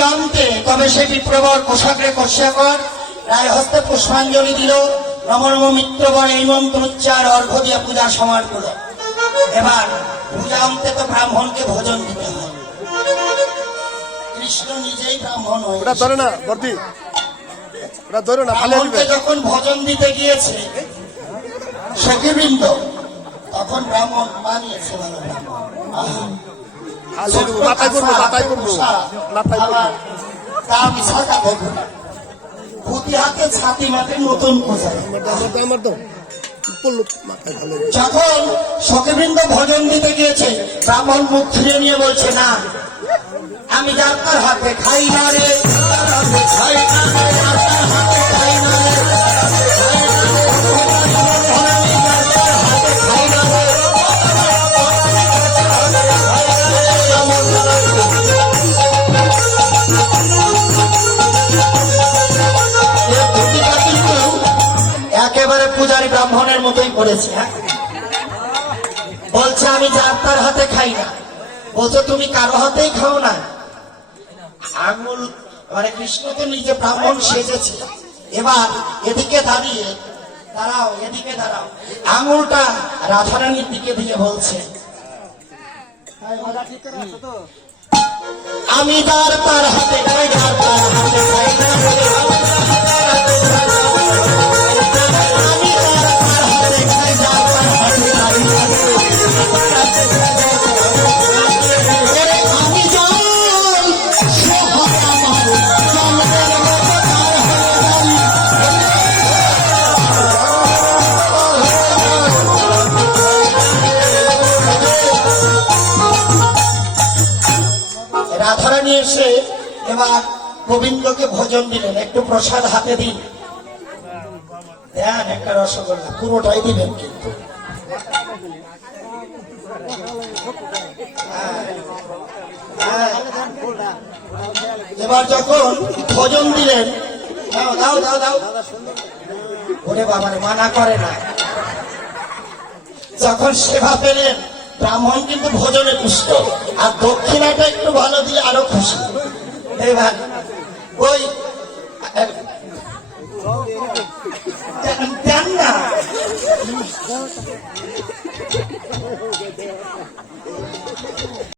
জানতে তবে সে বিপ্রবর পোশাকে কর রায় হস্তে পুষ্পাঞ্জলি দিল। নমরম মিত্রবর এই মন্ত্র উচ্চার অর্ঘ দিয়ে পূজা সমার করল। এবার পূজা অন্তে তো ব্রাহ্মণকে ভোজন দিতে হয়। কৃষ্ণ নিজেই ব্রাহ্মণ হয়ে ধরে না বর্দি। ওটা ধরে না ব্রাহ্মণকে যখন ভোজন দিতে গিয়েছে সখীবৃন্দ তখন ব্রাহ্মণ ভালো মাথায় করব মাথায় করব মাথায় করব। আবার দাম ছাকা দেখুন পুঁতি হাতে ছাতি মাঠে নতুন কোথায় আমার দাও, আমার দাও, আমার দাও পড়ল মাথায় ভালো যখন সখীবৃন্দ ভজন দিতে গিয়েছে ব্রাহ্মণ মুখ ফিরে নিয়ে বলছে না আমি যাত্রার হাতে খাই না রে হাতে খাই না রে, পূজারী ব্রাহ্মণের মতোই পড়েছে হ্যাঁ? বলছে আমি যাত্রার হাতে খাই না। বলছে তুমি কারও হাতেই খাও না। আঙুল মানে কৃষ্ণ তো নিজে ব্রাহ্মণ সেজেছে। এবার এদিকে দাঁড়িয়ে দাঁড়াও এদিকে দাঁড়াও। আঙুলটা রাধারানীর দিকে দিয়ে বলছে আমি যার তার হাতে রাধারানী এসে এবার গোবিন্দকে ভোজন দিলেন, একটু প্রসাদ হাতে দিন। দেন একটা রসগোল্লা, পুরোটাই দিবেন কিন্তু। এবার যখন ভোজন দিলেন, দাও দাও দাও দাও। ওরে বাবারে, মানা করে না। যখন সেবা পেলেন ব্রাহ্মণ কিন্তু ভোজনে পুষ্ট। আর দক্ষিণাটা একটু ভালো দিয়ে আরও খুশি। এবার ওই দেন না।